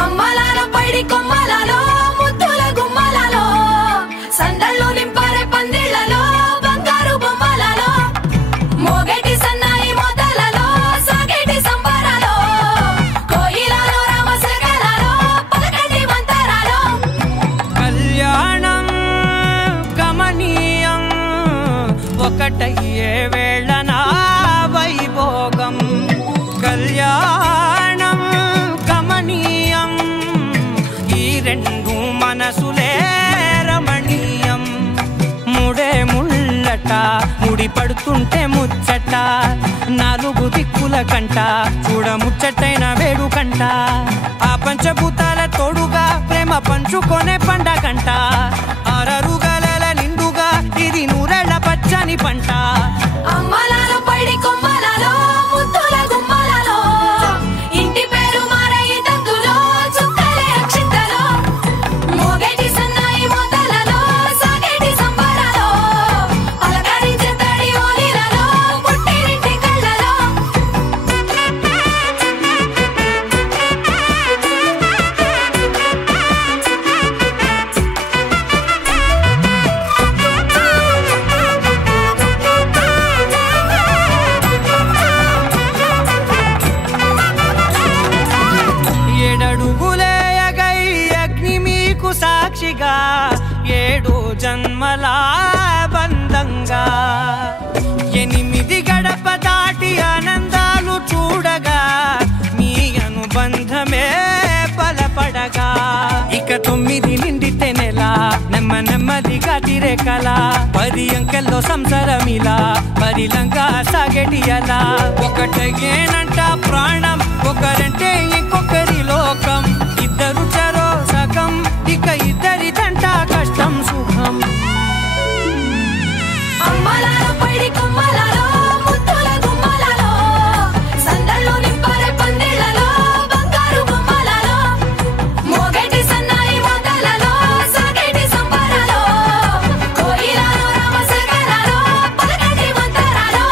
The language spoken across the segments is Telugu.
అమ్మలాలో పైడి కొమ్మలలో ముద్దుల గుమ్మలలో సందళ్ళు నింపారే పందిళ్లలో బంగారు బొమ్మలలో మోగేటి సన్నాయి మోతలలో సాగేటి సంబరాలో కోయిలలో రామశకలలో పలకటి మంతరాలో కళ్యాణం గమనీయం ఒకటయ్యే వేళనా వైభోగం కళ్యాణం గమనీయం ఈ రెండు మనసులే రమణీయం ముడే ముళ్ళట ముడి పడుతుంటే ముచ్చట నాలుగు దిక్కుల కంట చూడ ముచ్చటైన వేడుకంట ఆ పంచభూతాల తోడుగా ప్రేమ పంచుకొనే పండగంట ఆరరుగల నిండుగా ఇది నూరెళ్ళ పచ్చని పంట అమ్మలాలో పైడి కొమ్మలలో ముద్దుల గుమ్మలలో ఇంటి పేరు మారయి తందులో చుక్కలే అక్షింతలో మోగేటి సన్నాయి మోతలలో సాగేటి సంబరాలో పలకరించే తడి ఓలిలలో పుట్టినింటి కళ్ళలో ఏడడుగులేయగై అగ్ని మీకు సాక్షిగా ఏడు జన్మల బంధంగా ఎనిమిది గడప దాటి ఆనందాలు చూడగా మీ అనుబంధమే బలపడగా ఇక 9 నిండితే నెల నెమ్మదిగా తిరే కల 10 అంకెల్లో సంసారమిలా పరిలంగా సాగేటియలా ఒకటేనంట ప్రాణం ఒకరంటే ఇంకొకరి లోకం ఇద్దరు చరో సగం ఇక ఇద్దరిదంట కష్టం సుఖం అమ్మలాలో పైడి కొమ్మలలో ముద్దుల గుమ్మలలో సందళ్ళు నింపారే పందిళ్లలో బంగారు బొమ్మలలో మోగేటి సన్నాయి మోతలలో సాగేటి సంబరాలో కోయిలలో రామశకలలో పలకటి మంతరాలో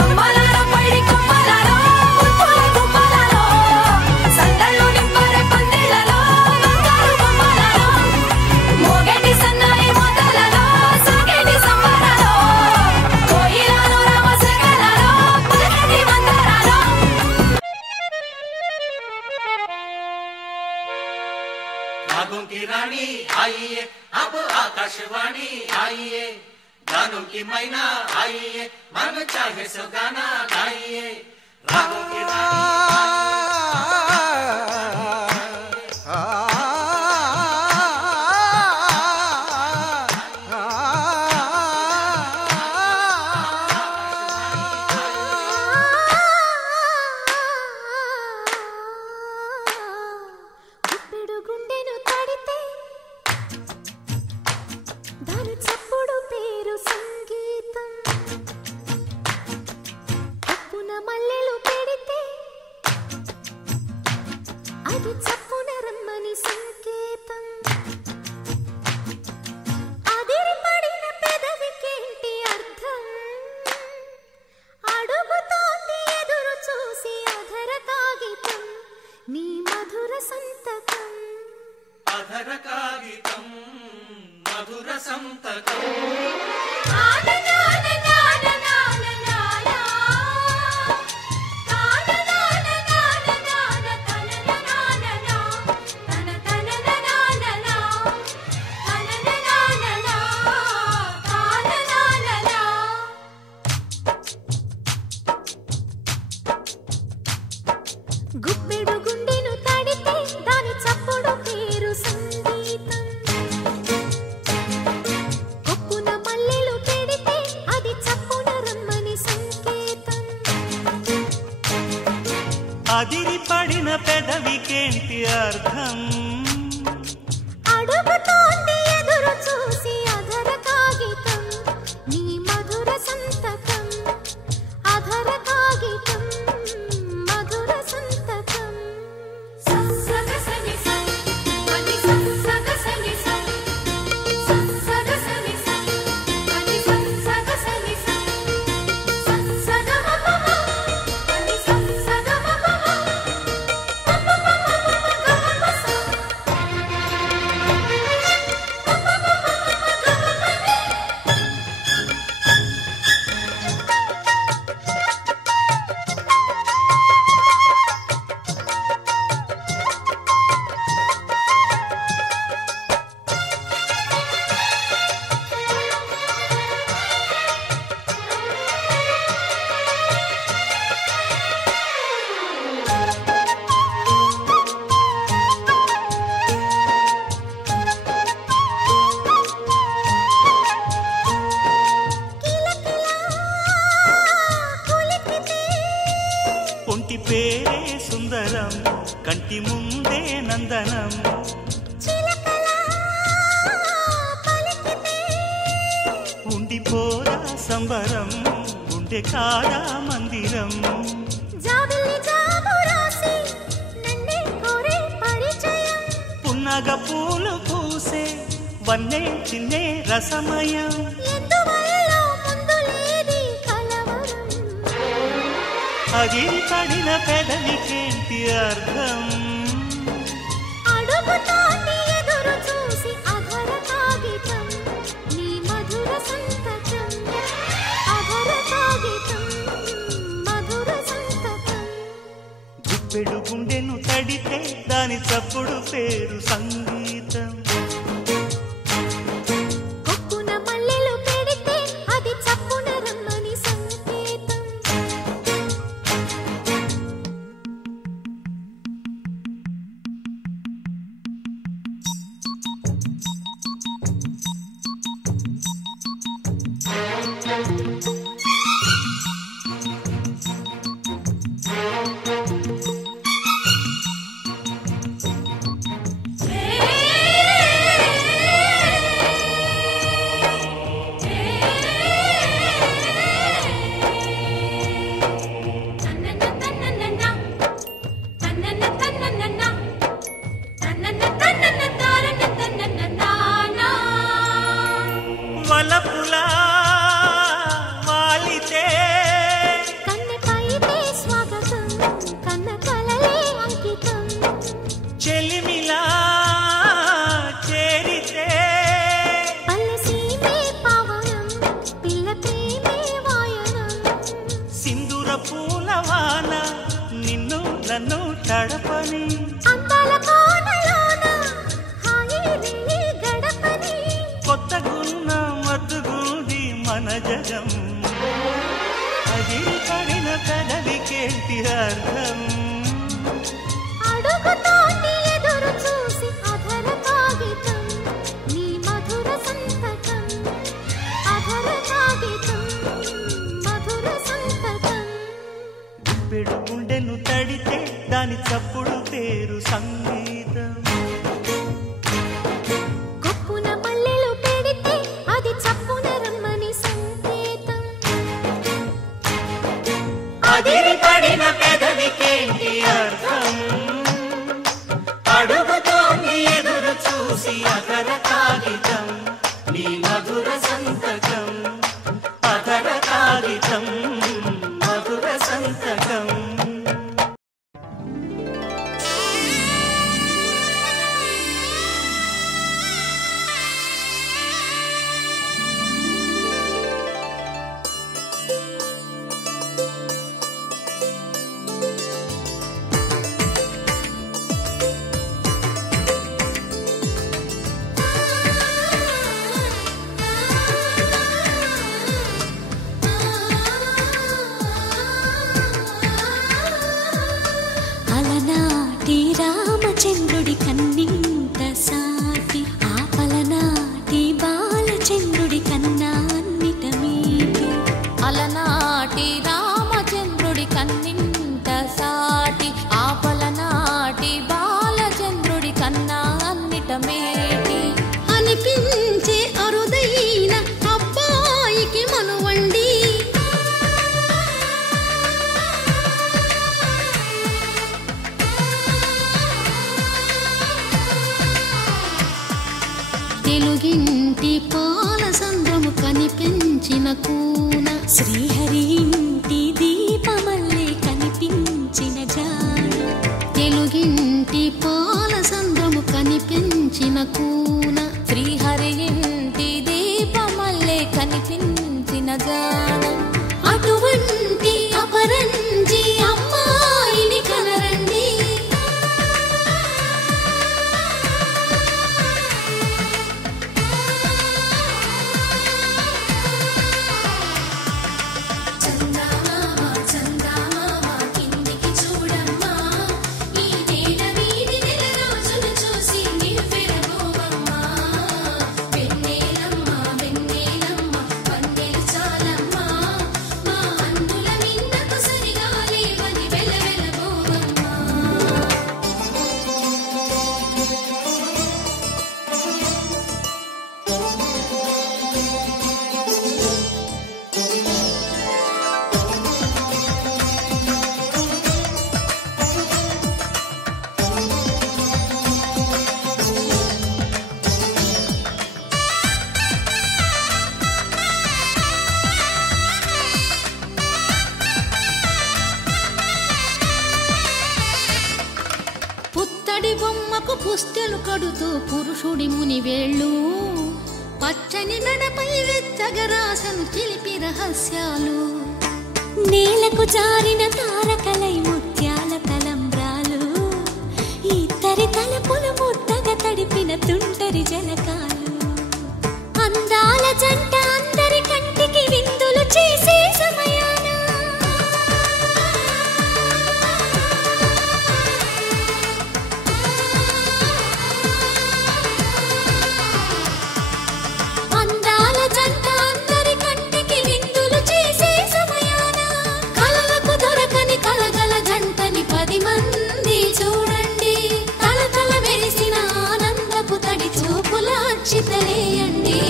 అమ్మలాలో పైడి కొమ్మలలో ముద్దుల గుమ్మలలో సందళ్ళు నింపారే పందిళ్లలో బంగారు బొమ్మలలో మోగేటి సన్నాయి మోతలలో సాగేటి సంబరాలో కోయిలలో రామశకలలో పలకటి మంతరాలో रागों की रानी आइए अब आकाशवाणी आइए गानों की मैना आइए मन चाहे सो गाना गाइए रागों की గుప్పెడు గుండెను తడితే దాని చప్పుడు పేరు సంగీతం కప్పున మల్లెలు పెడితే అది చప్పున రమ్మని సంకేతం అదిరిపడిన పెదవికేంటి అర్థం అడుగుతోంది ఎదురు చూసి అధర కాగితం నీ మధుర సంతకం अधर कागितं मधुर संतकं గుప్పెడు గుండెను తడితే దాని చప్పుడు పేరు సంగీతం కొప్పున మల్లెలు పెడితే అది చప్పున రమ్మని సంకేతం అదిరిపడిన పెదవికేంటి అర్థం అడుగుతోంది ఎదురు చూసి అధర కాగితం నీ మధుర సంతకం అధర కాగితం మధుర సంతకం సగసని సని సగసని సగసని సని సగసని సగమమ నందనం చిలకలా పలికితే ఉండిపోదా సంబరం ఉండే కాదా మందిరం జాబిల్లి జాబు రాసి నన్నే కోరే పరిచయం పున్నగ పూలు పూసే వన్నే చిన్నే రసమయం ఎందువల్ల ముందు లేది కలవరం అదిరి పడిన పెదవికేంటి అర్థం అడుగుతోంది ఎదురు చూసి అధర కాగితం నీ మధుర సంతకం అధర కాగితం మధుర సంతకం గుప్పెడు గుండెను తడితే దాని చప్పుడు పేరు సంగీతం కొక్కున మల్లెలు పెడితే అది చప్పున రమ్మని సంకేతం వలపులా వాలితే కన్నెపైతే స్వాగతం కన్న కలలే అంకితం చెలిమిలా చేరితే పల్లెసీమే పావనం పిల్ల ప్రేమే వాయనం సింధూర పూలవాన నిన్ను నన్ను తడపని అందాల కోనలోన హాయి రేయి గడపని కొత్తగున్న మద్దుగుంది మన జగం అదిరి పడిన పెదవికేంటి అర్థం అడుగుతోంది ఎదురు చూసి అధర కాగితం నీ మధుర సంతకం అధర కాగితం మధుర సంతకం గుప్పెడు గుండెను తడితే దాని చప్పుడు పేరు సంగీతం కొప్పున మల్లెలు పెడితే అది చప్పున రమ్మని సంకేతం అదిరి పడిన పెదవికేంటి అర్థం అడుగుతోంది ఎదురు చూసి అధర కాగితం నీ మధుర సంతకం అధర కాగితం మధుర సంతకం అలనాటి రామచంద్రుడి కన్నింత సాటి ఆపలనాటి బాలచంద్రుడి కన్నా అన్నిట మీటి అలనాటి రామచంద్రుడి కన్నింత సాటి ఆపలనాటి బాలచంద్రుడి కన్నా అన్నిట మేటి అనిపించే అరుదైన అబ్బాయికి మనువండి తెలుగింటి పాల సంద్రము కనిపించిన కూన శ్రీహరి ఇంటి దీపమల్లే కనిపించిన జాన తెలుగింటి పాల సంద్రము కనిపించిన కూన శ్రీహరి ఇంటి దీపమల్లే కనిపించిన జాన అటువంటి అపరంజి అమ్మాయిని కనరండి కిందికి చూడమ్మా ఈ నేల వీధి నెల రోజులు చూసి నివ్వెరబోవమ్మ గుడి బొమ్మకు పుస్తెలు కడుతూ పురుషుడి ముని వేళ్ళు పచ్చని మెడపై వెచ్చగరాసను చిలిపి రహస్యాలు నేలకు జారిన తారకలై ముత్యాల తలంబ్రాలు ఇద్దరి తలపులు ముద్దగా తడిపిన తుంటరి జలకాలు అందాల జంట అందరి కంటికి విందులు చేసే సమయాన అందాల జంట అందరి కంటికి విందులు చేసే సమయాన కలలకు దొరకని కలగల జంటని 10 మంది చూడండి తలతల మెరిసిన ఆనందపు తడి చూపుల అక్షితలేయండి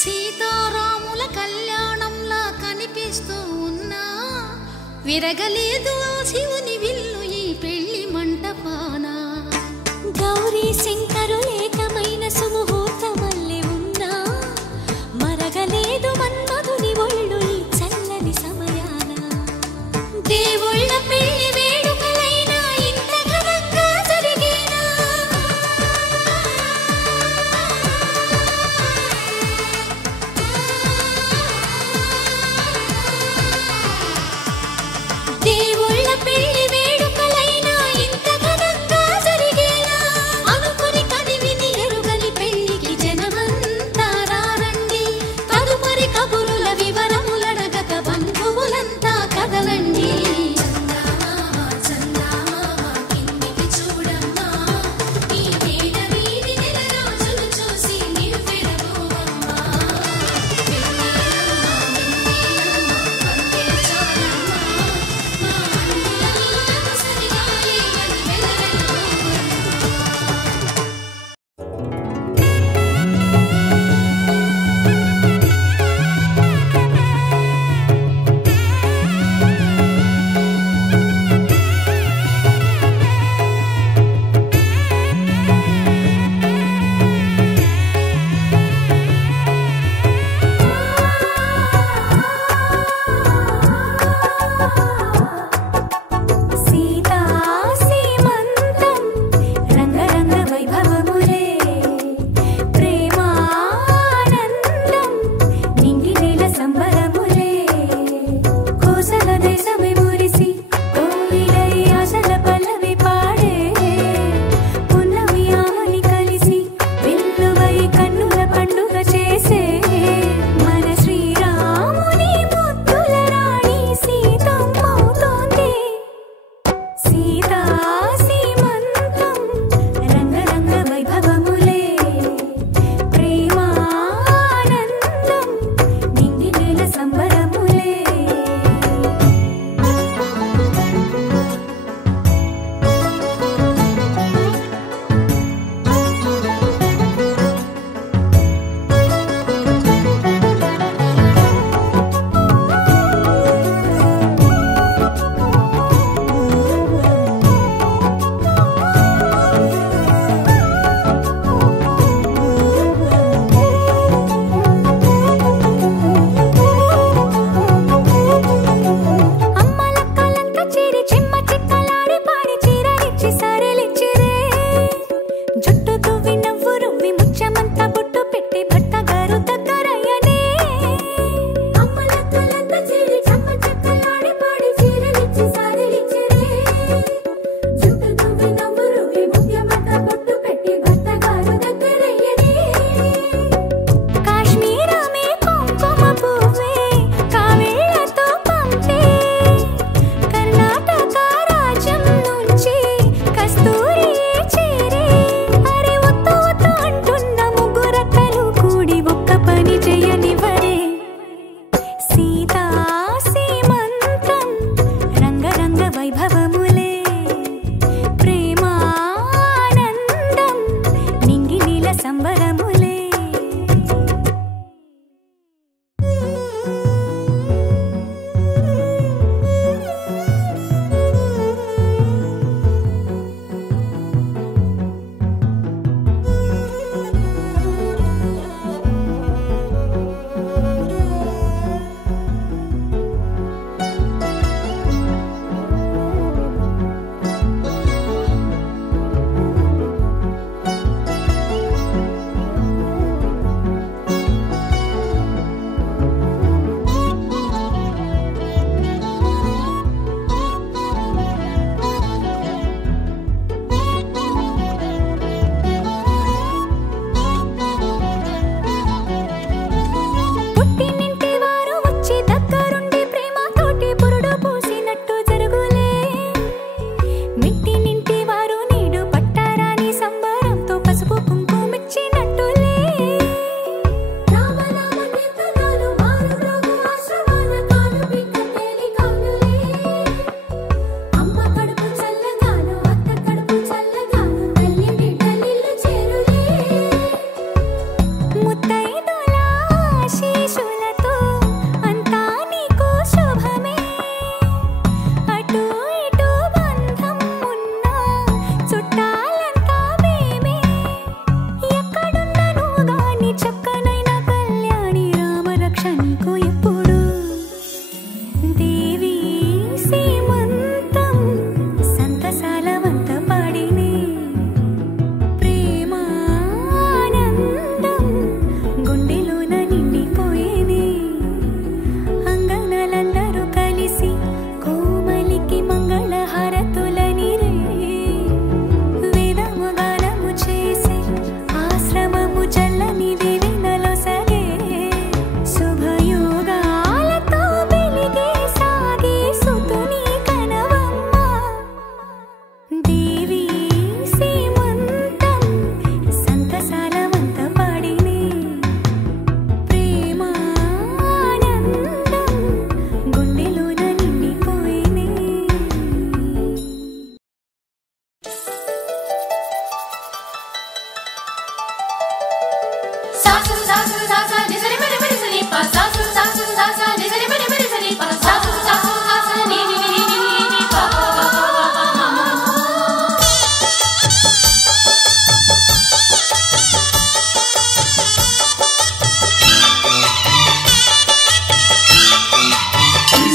సీతారాముల కళ్యాణంలా కనిపిస్తూ ఉన్నా విరగలేదు ఆ శివుని విల్లు ఈ పెళ్లి మంటపాన గౌరీ శంకరు ఏకమైన సుముహూర్తమల్లె ఉన్నా మరగలేదు మన్మధుని ఒళ్ళు ఈ చల్లని సమయాన దేవుళ్ళ పెళ్లి వేడుకలైనా ఇంత ఘనంగా జరిగేనా దేవుళ్ళ పెళ్లి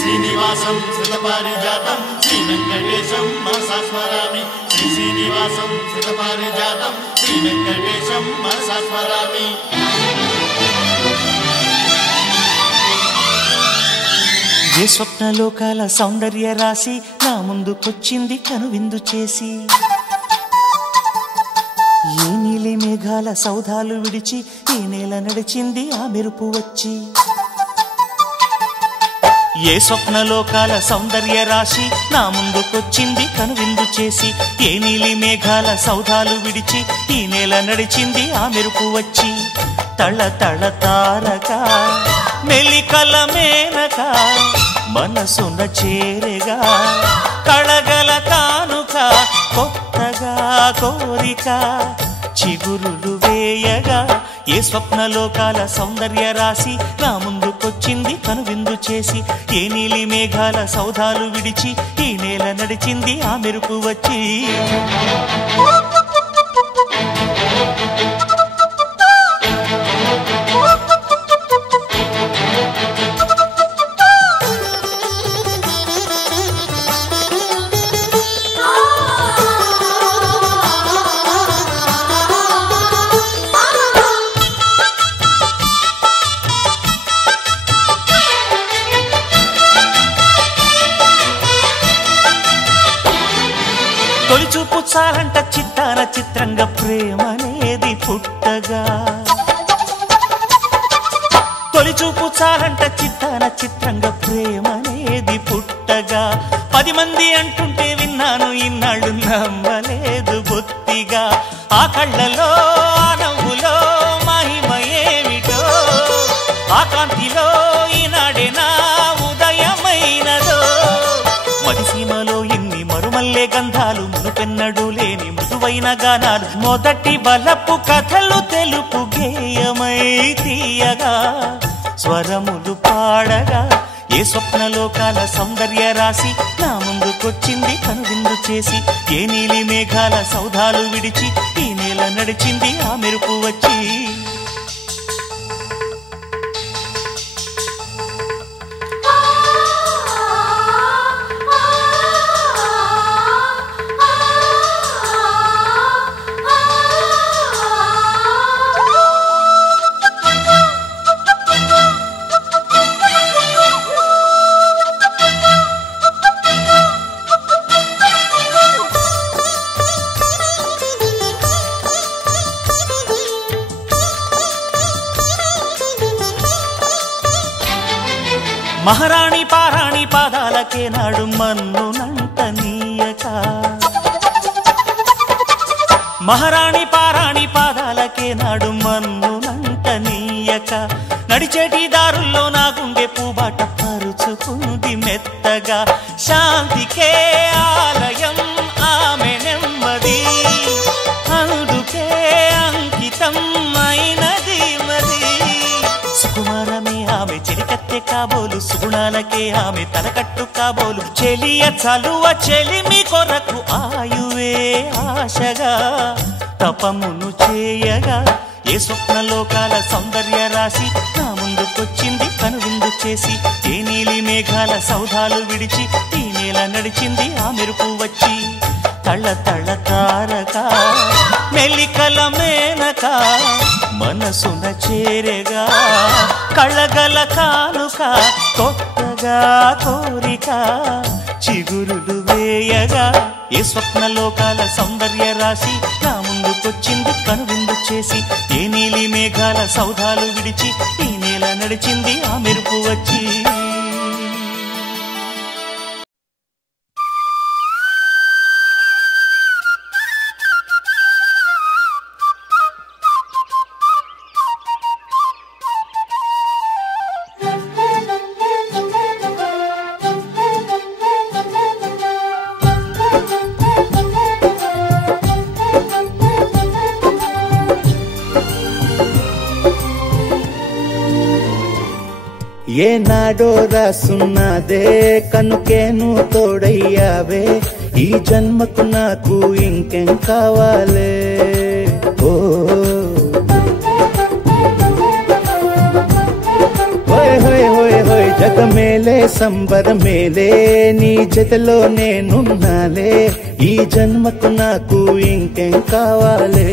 శ్రీనివాసం సుతపారిజాతం శ్రీ వెంకటేశం మనసా స్మరామి శ్రీనివాసం సుతపారిజాతం శ్రీ వెంకటేశం మనసా స్మరామి. ఏ స్వప్నలోకాల సౌందర్య రాశి నా ముందుకొచ్చింది కనువిందు చేసి, ఏ నీలి మేఘాల సౌధాలు విడిచి ఈ నేల నడిచింది ఆ మెరుపు వచ్చి. ఏ స్వప్నలోకాల సౌందర్య రాశి నా ముందుకొచ్చింది కనువిందు చేసి, ఏ నీలి మేఘాల సౌధాలు విడిచి ఈ నేల నడిచింది ఆ మెరుపు వచ్చి. తళ తళ తారక మెలికల మేనక మనసున చేరగా కళగల కానుక కొత్తగా కోరిక చిగురులు వేయగా. ఏ స్వప్నలోకాల సౌందర్య రాశి నా ముందుకొచ్చింది కనువిందు చేసి, ఏ నీలి మేఘాల సౌధాలు విడిచి ఈ నేల నడిచింది ఆ మెరుపు వచ్చి. తొలిచూపు చాలంట చిత్తాన చిత్రంగా ప్రేమనేది పుట్టగా, తొలిచూపు చాలంట చిత్తాన చిత్రంగా ప్రేమనేది పుట్టగా. 10 మంది అంటుంటే విన్నాను ఇన్నాళ్ళు నమ్మలేదు బొత్తిగా. ఆ కళ్ళలో ఆ నవ్వులో మహిమ ఏమిటో, ఆ కాంతిలో ఈనాడే నా ఉదయమైనదో. మదిసీమలో ఇన్ని మరుమల్లే గంధాలు మునుపెన్నడు లేని మృదువైన గానాలు, మొదటి వలపు కథలు తెలుపు గేయమై తీయగా స్వరములు పాడగా. ఏ స్వప్నలోకాల సౌందర్య రాశి నా ముందుకొచ్చింది కనువిందు చేసి, ఏ నీలి మేఘాల సౌధాలు విడిచి ఈ నేల నడిచింది ఆ మెరుపు వచ్చి. మహారాణి పారాణి పాదాలకే నాడు మన్నునంట నీయక, మహారాణి పారాణి పాదాలకే నాడు మన్నునంట నీయక. నడిచేటి దారుల్లో నా గుండె పూబాట పరుచుకుంది మెత్తగా. శాంతికే ఆలయం ఆమె నెమ్మది, అందుకే అంకితం అయినది మది. సుకుమారమే ఆమె చెలికత్తె కాబోలు, సుగుణాలకే ఆమె తలకట్టు కాబోలు. చెలియ చలువ చెలిమి కొరకు ఆయువే ఆశగా తపమును చేయగా. ఏ స్వప్నలోకాల సౌందర్య రాశి నా ముందుకొచ్చింది కనువిందు చేసి, ఏ నీలి మేఘాల సౌధాలు విడిచి ఈ నేల నడిచింది ఆ మెరుపు వచ్చి. తళ తళ తారక మెలికల మేనక మనసున చేరగా కళగల కానుక కొత్తగా కోరిక చిగురులు వేయగా. ఏ స్వప్నలోకాల సౌందర్య రాశి నా ముందుకొచ్చింది కనువిందు చేసి, ఏ నీలి మేఘాల సౌధాలు విడిచి ఈ నేల నడిచింది ఆ మెరుపు వచ్చి. ఏనాడో రాసున్నదే కనుకేను తోడయ్యావే ఈ జన్మకు నాకు ఇంకేం కావాలే ఓ హోయ్ హోయ్ హోయ్ హోయ్ జగమేలే సంబరమేలే నీ జతలో నేనున్నాలే ఈ జన్మకు నాకు ఇంకేం కావాలే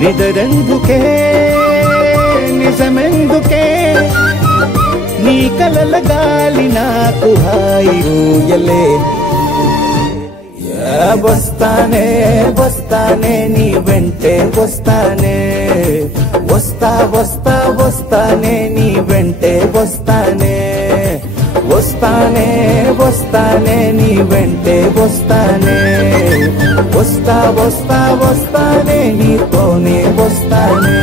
నిదరెందుకే నిజమెందుకే నీ కలల గాలి నాకు హాయి ఊయలే వస్తానే వస్తానే నీ వెంటే వస్తానే వస్తా వస్తా వస్తానే నీ వెంటే వస్తానే వస్తానే వస్తానే నీ వెంటే వస్తానే వస్తా వస్తా వస్తానే నీతోనే వస్తానే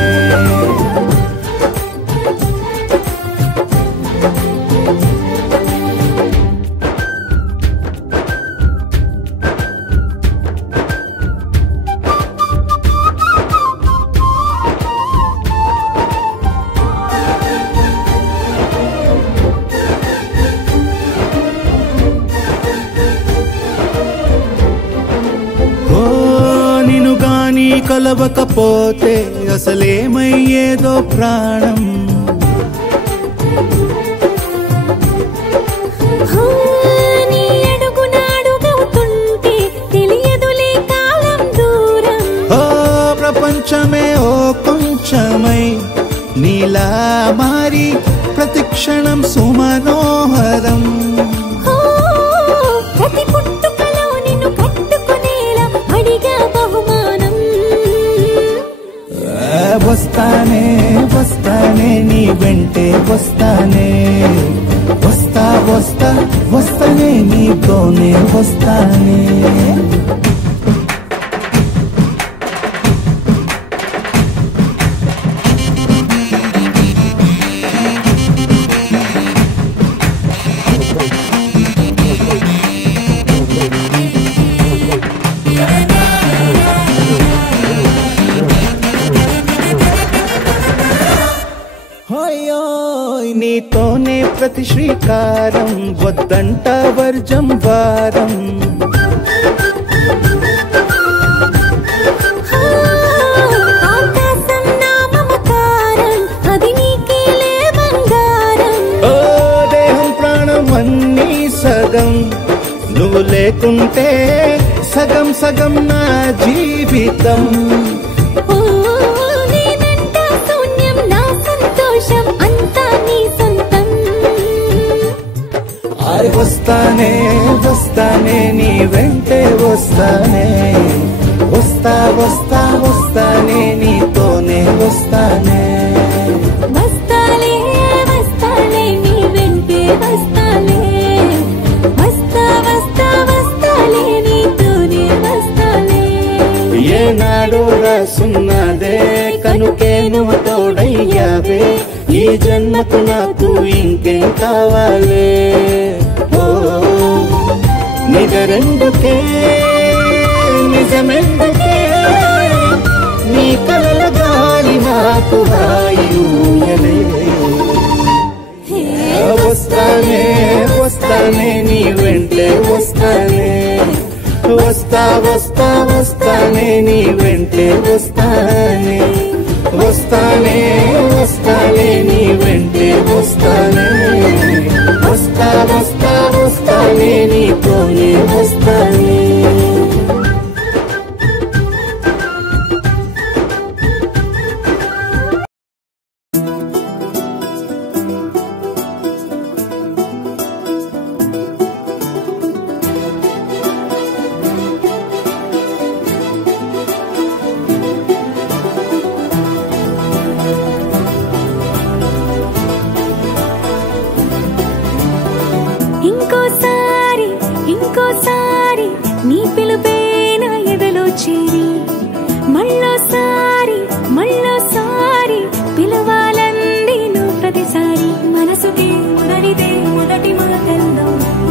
కలవకపోతే అసలేమయ్యేదో ప్రాణం నీ అడుగునాడుగవుతుంటే తెలియదులే కాలం దూరం ఓ ప్రపంచమే ఓ కొంచెమై నీలా మారి ప్రతిక్షణం సుమనోహరం ప్రతి పుట్టుకలో నిన్ను కట్టుకునేలా అడిగా బహుమానం వస్తానే వస్తానే నీ వెంటే వస్తానే వస్తా వస్తా వస్తానే నీతోనే వస్తానే నీతోనే ప్రతి శ్రీకారం వద్దంట వర్జం వారం ఆకాశం నా మమకారం అది నీకేలే బంగారం ఓ దేహం ప్రాణం అన్నీ సగం నువ్వు లేకుంటే సగం సగం నా జీవితం వస్తానే వస్తానే నీ వెంటే వస్తానే వస్తా వస్తా వస్తానే నీతోనే వస్తానే వస్తాలే వస్తాలే నీ వెంటే వస్తాలే వస్తా వస్తా వస్తాలే నీతోనే వస్తాలే ఏనాడు రాసున్నదే కనుకేను తోడయ్యావే ఈ జన్మకు నాకు ఇంకేం కావాలే నిజరెందుకే నిజమెందుకే నీ కలల గాలి నాకు హాయిలే వస్తానే వస్తానే నీ వెంటే వస్తానే వస్తా వస్తా వస్తానే నీ వెంటే వస్తానే వస్తానే వస్తానే నీ వెంటే వస్తానే వస్తా వస్తా వస్తానే నీతోనే వస్తానే ఇంకోసారి నీ పిలుపే నా ఎదలో చేరి మళ్ళోసారి పిలవాలంది నువ్వు ప్రతిసారి మనసుకే మొదటిదే మొదటి మాటల్లో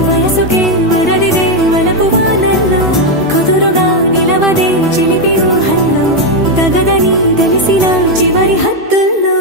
వయసుకే మొదటిదే వలపు వానల్లో కుదురుగా నిలవదే చిలిపి ఊహల్లో తగదని తెలిసిన చివరి హద్దుల్లో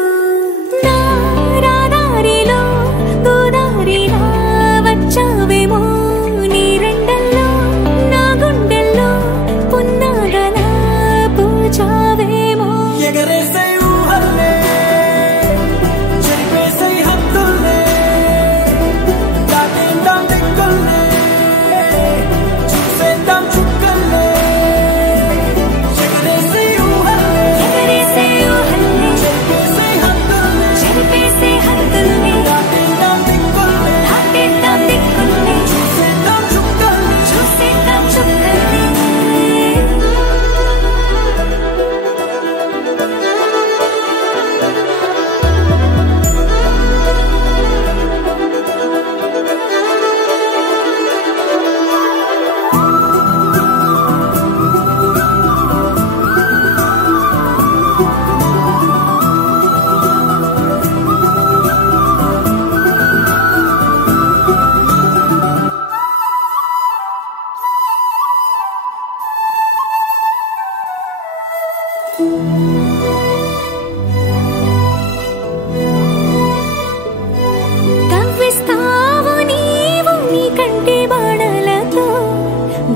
తవ్విస్తావు నీవు నీ కంటి బాణలతో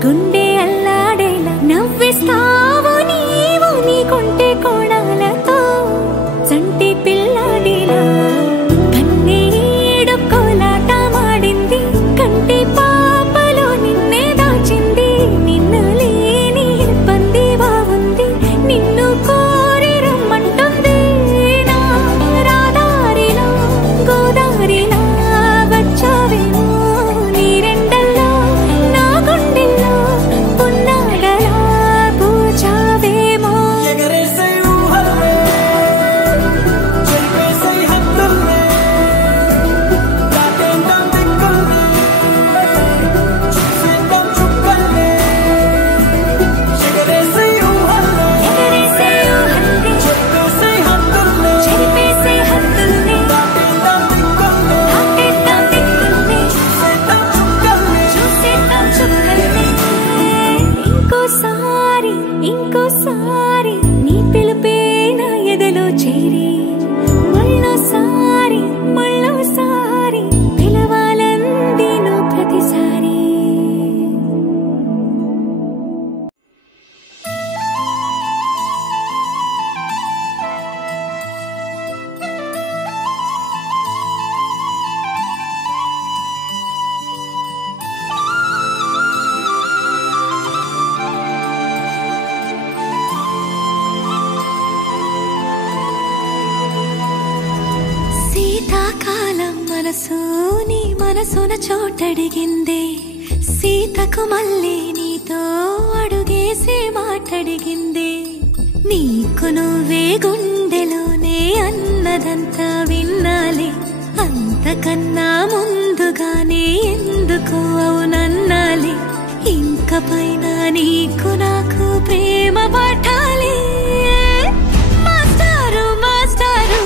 గుండె అల్లాడేలా నవ్విస్తావు నీవు నీ కొంటె కోణాలతో చంటి పిల్లాడిలా కన్నీడు కోలాట మాడింది కంటి పాపలో నిన్నే దాచింది నిన్ను లేని ఇబ్బంది బాగుంది నిన్ను కోరి రమ్మంటుంది నా రాదారిలో గోదారిలా వచ్చావేమో నీ రెండల్లో నా గుండెల్లో పున్నాడలా పూచావేమో ఎగరేసే ఊహల్లే చెరిపేసే హద్దుల్లే దాటేద్దాం దిక్కుల్లే చూసేద్దాం చుక్కల్లే ఎగరేసే ఊహల్లే ఎగరేసే ఊహల్లే చెరిపేసే హద్దుల్లే చెరిపేసే హద్దుల్ని దాటేద్దాం దిక్కుల్లే దాటేద్దాం దిక్కుల్ని చూసేద్దాం చుక్కల్లే చూసేద్దాం చుక్కల్ని ఇంకోసారి ఇంకోసారి నీ పిలుపే నా ఎదలో చేరి మళ్ళోసారి మళ్ళోసారి పిలవాలంది నువ్వు ప్రతిసారి శీతాకాలం మనసు నీ మనసున చోటడిగిందే సీతకు మళ్ళీ నీతో అడుగేసి మాటడిగిందే నీకు నువ్వే గుండెలోనే అన్నదంతా విన్నాలే అంతకన్నా ముందుగానే ఎందుకు అవునన్నాలే ఇంక పైన నీకు నాకు ప్రేమ పాఠాలే మాస్టారు మాస్టారు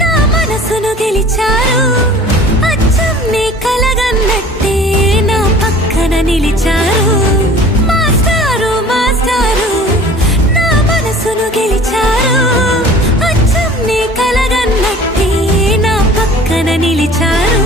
నా మనసును గెలిచారు అచ్చం నీ కలగన్నట్టే నా పక్కన నిలిచారు మాస్టారు మాస్టారు నా మనసును గెలిచారు అచ్చం నీ కలగన్నట్టే నా పక్కన నిలిచారు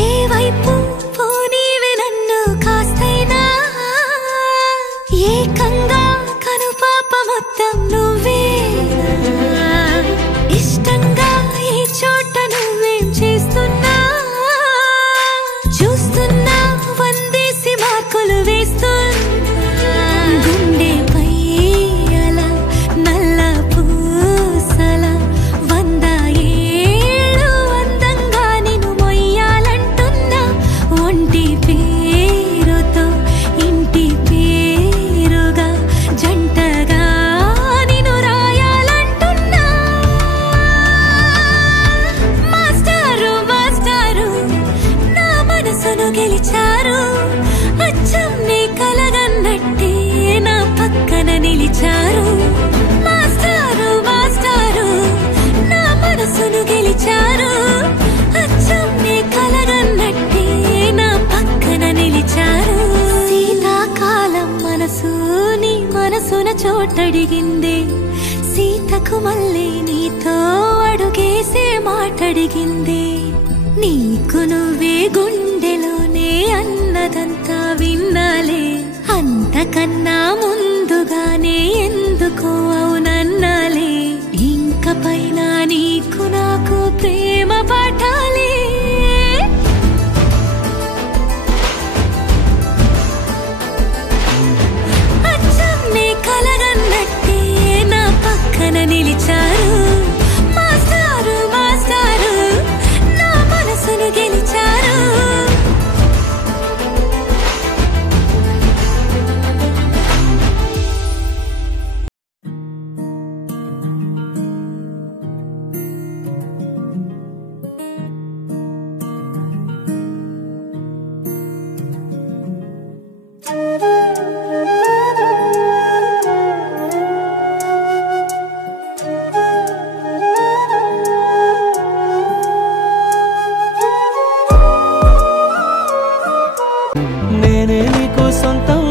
ఏ వైపు పోనీవి నన్ను కాస్తైనా ఏకంగా కనుపాప మొత్తం నువ్వే ఇష్టంగా ఏ చోట నువ్వేం చేస్తున్నా చూస్తున్నా వందేసి మార్కులు వేస్తున్నా గుండెపై అలా నల్ల పూసల 100 ఏళ్ళు అందంగా నిన్ను మొయ్యాలంటున్నా ఒంటి పేరుతో ఇంటి పేరుగా జంటగా నిన్ను రాయాలంటున్నా మాస్టారు మాస్టారు నా మనసును గెలిచారు అచ్చం నీ కలగన్నట్టే నా పక్కన నిలిచారు మాస్టారు మాస్టారు నా మనసును గెలిచారు అచ్చం నీ కలగన్నట్టే నా పక్కన నిలిచారు శీతాకాలం మనసు నీ మనసున చోటడిగిందే సీతకు మళ్ళీ నీతో అడుగేసే మాటడిగిందే నీకు నువ్వే గుండెలోనే అన్నదంతా విన్నాలే అంతకన్నా ముందుగానే ఎందుకు అవునన్నాలే ఇంక పైన నీకు నాకు ప్రేమ పాఠాలే అచ్చం నీ కలగన్నట్టే నా పక్కన నిలిచారు మాస్టర్ నేనే నీకు సొంతం